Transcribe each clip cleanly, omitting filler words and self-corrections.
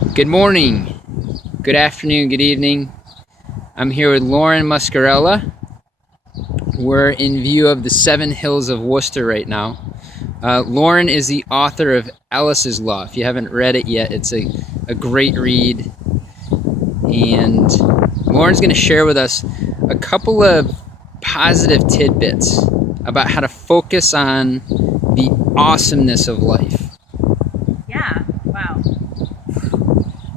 Good morning, good afternoon, good evening. I'm here with Lauren Muscarella. We're in view of the Seven Hills of Worcester right now. Lauren is the author of Alice's Law. If you haven't read it yet, it's a great read. And Lauren's going to share with us a couple of positive tidbits about how to focus on the awesomeness of life. Yeah, wow.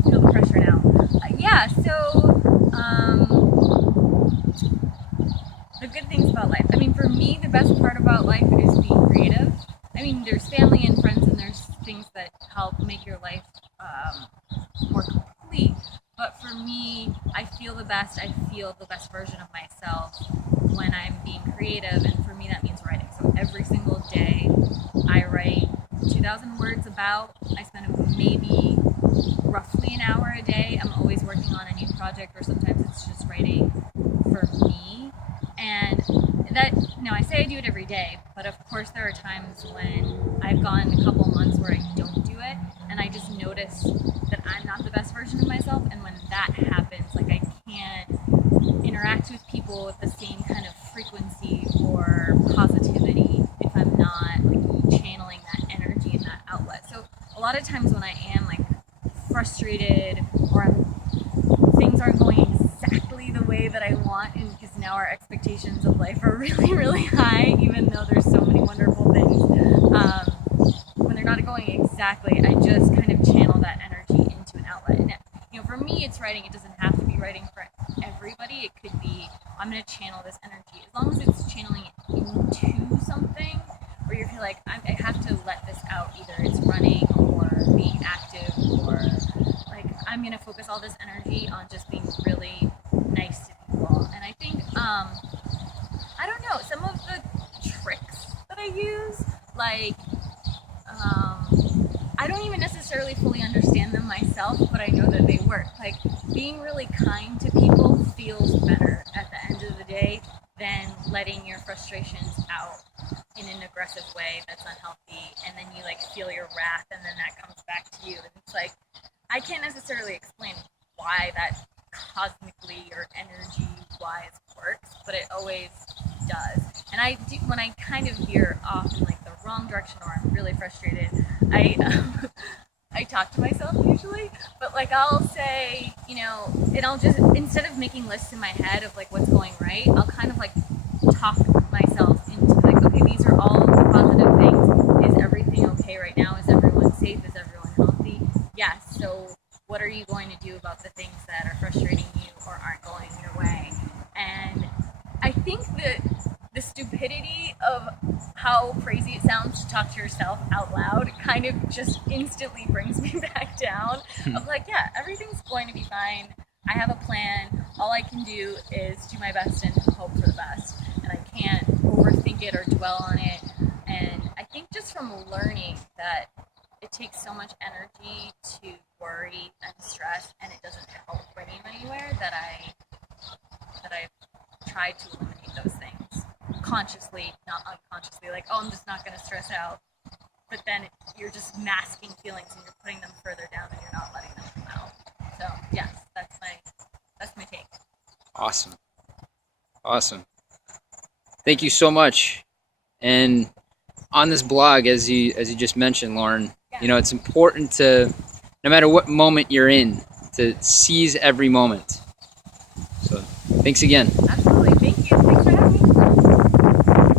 Feel the pressure now. The good things about life. I mean, for me, the best part about life is being creative. I mean, there's family and friends, and there's things that help make your life more complete. But for me, I feel the best. I feel the best version of myself when I'm being creative, and for me, that means writing. So every single day, I write 2,000 words about. I spend maybe roughly an hour a day. I'm always working on a new project, or sometimes it's just writing for me. And that, I say I do it every day, but of course there are times when I've gone a couple months where I don't do it, and I just notice that I'm not the best version of myself. And when that happens, like, I can't interact with people with the same kind of frequency or positivity if I'm not like channeling that energy and that outlet. So a lot of times when I am like frustrated, or things aren't going exactly the way that I want, and because now our expectations of life are really, really high, even though there's so many wonderful things. When they're not going exactly, I just kind of channel that energy into an outlet. And for me, it's writing. It doesn't have to be writing for everybody. It could be, I'm going to channel this energy, as long as it's channeling it into something where you feel like I have to let this out. Either it's running or being active, or like I'm going to focus all this energy on just being really nice to people. And I think, I don't know, some of the tricks that I use, like, I don't even necessarily fully understand them myself, but I know that they work. Like, being really kind to people feels better at the end of the day than letting your frustrations out in an aggressive way that's unhealthy, and then you like feel your wrath, and then that comes back to you. And it's like, I can't necessarily explain why that cosmically or energy wise works, but it always does. And I do, when I kind of veer off in like the wrong direction, or I'm really frustrated, I talk to myself usually, but like I'll say, and I'll just, instead of making lists in my head of like what's going right, I'll kind of like talk myself into like, okay, these are all the positive things. Is everything okay right now? Is everyone safe? Is everyone healthy? Yes. So what are you going to do about the things that are frustrating you or aren't going your way? And I think that the stupidity of how crazy it sounds to talk to yourself out loud kind of just instantly brings me back down of like, yeah, everything's going to be fine. I have a plan. All I can do is do my best and hope for the best. And I can't overthink it or dwell on it. And I think just from learning that it takes so much energy to worry and stress, and it doesn't help bring you anywhere, that I've tried to eliminate those things consciously, not unconsciously. Like, oh, I'm just not going to stress out. But then you're just masking feelings, and you're putting them further down, and you're not letting them come out. So yes, that's my take. Awesome. Thank you so much. And on this blog, as you just mentioned, Lauren, it's important to, no matter what moment you're in, to seize every moment. So thanks again. Absolutely. Thank you. Thanks for having me.